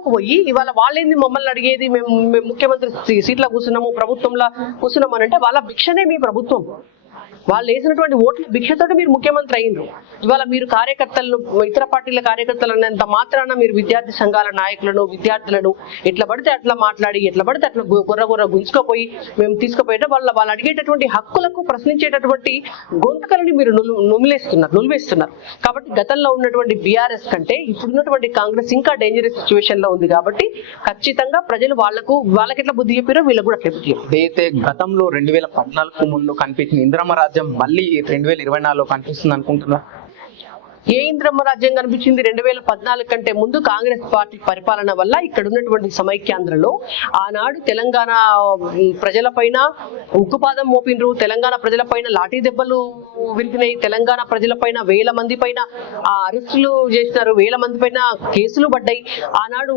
ఒప్పుకుపోయి ఇవాళ వాళ్ళేంది మమ్మల్ని అడిగేది, మేము ముఖ్యమంత్రి సీట్లో కూర్చున్నాము, ప్రభుత్వంలో కూర్చున్నాము అని అంటే వాళ్ళ భిక్షనే మీ ప్రభుత్వం. వాళ్ళు వేసినటువంటి ఓట్ల భిక్షతోటి మీరు ముఖ్యమంత్రి అయ్యిండ్రు. ఇవాళ మీరు కార్యకర్తలను, ఇతర పార్టీల కార్యకర్తలను అంత మాత్రాన మీరు విద్యార్థి సంఘాల నాయకులను, విద్యార్థులను ఎట్లా పడితే అట్లా మాట్లాడి, ఎట్లా పడితే అట్లా గొర్ర గుంజుకుపోయి మేము తీసుకుపోయేట వాళ్ళు అడిగేటటువంటి హక్కులకు ప్రశ్నించేటటువంటి గొంతుకలని మీరు నులివేస్తున్నారు. కాబట్టి గతంలో ఉన్నటువంటి బీఆర్ఎస్ కంటే ఇప్పుడున్నటువంటి కాంగ్రెస్ ఇంకా డేంజరస్ సిచ్యువేషన్ లో ఉంది. కాబట్టి ఖచ్చితంగా ప్రజలు వాళ్ళకి ఎట్లా బుద్ధి చెప్పారో వీళ్ళకి కూడా అట్లా బుద్ధి చెప్పారు. అయితే గతంలో 2014 ముందు కనిపించిన ఇందిరమ్మ రాజ్యం మళ్ళీ 2024లో కనిపిస్తుంది అనుకుంటున్నా? ఏ ఇంద్రమ్మ రాజ్యం కనిపించింది? 2014 కంటే ముందు కాంగ్రెస్ పార్టీ పరిపాలన వల్ల ఇక్కడ ఉన్నటువంటి సమైక్యాంధ్రలో ఆనాడు తెలంగాణ ప్రజలపైన ఉక్కుపాదం మోపినరు, తెలంగాణ ప్రజలపైన లాఠీ దెబ్బలు విరిగినాయి, తెలంగాణ ప్రజలపైన వేల మంది పైన అరెస్టులు చేసినారు, వేల మంది పైన కేసులు పడ్డాయి. ఆనాడు